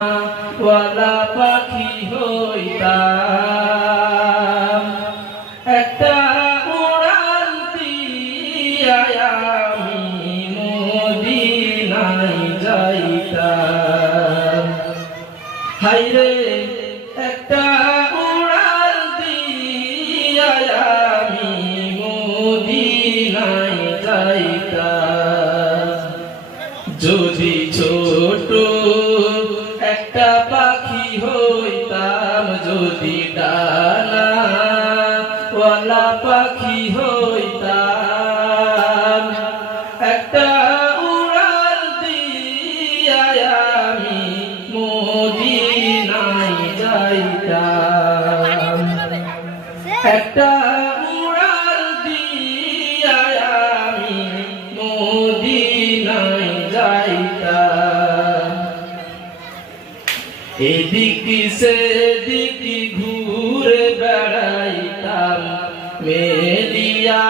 ওয়ালা পাখি হইতাম, একটা উড়াল দিয়া আমি মদিনায় যাইতাম। হায়রে একটা উড়াল দিয়া আমি মদিনায় যাইতাম। যদি ছোট একটা পাখি হইতাম, যদি ডানাওয়ালা পাখি হইতাম, একটা উড়াল দিয়া আমি মদিনায় যাইতাম। একটা উড়াল দিয়া আমি মদিনায় যাইতাম। এদিকে সেদিকে ঘুরে বেড়াইতাম, মেলিয়া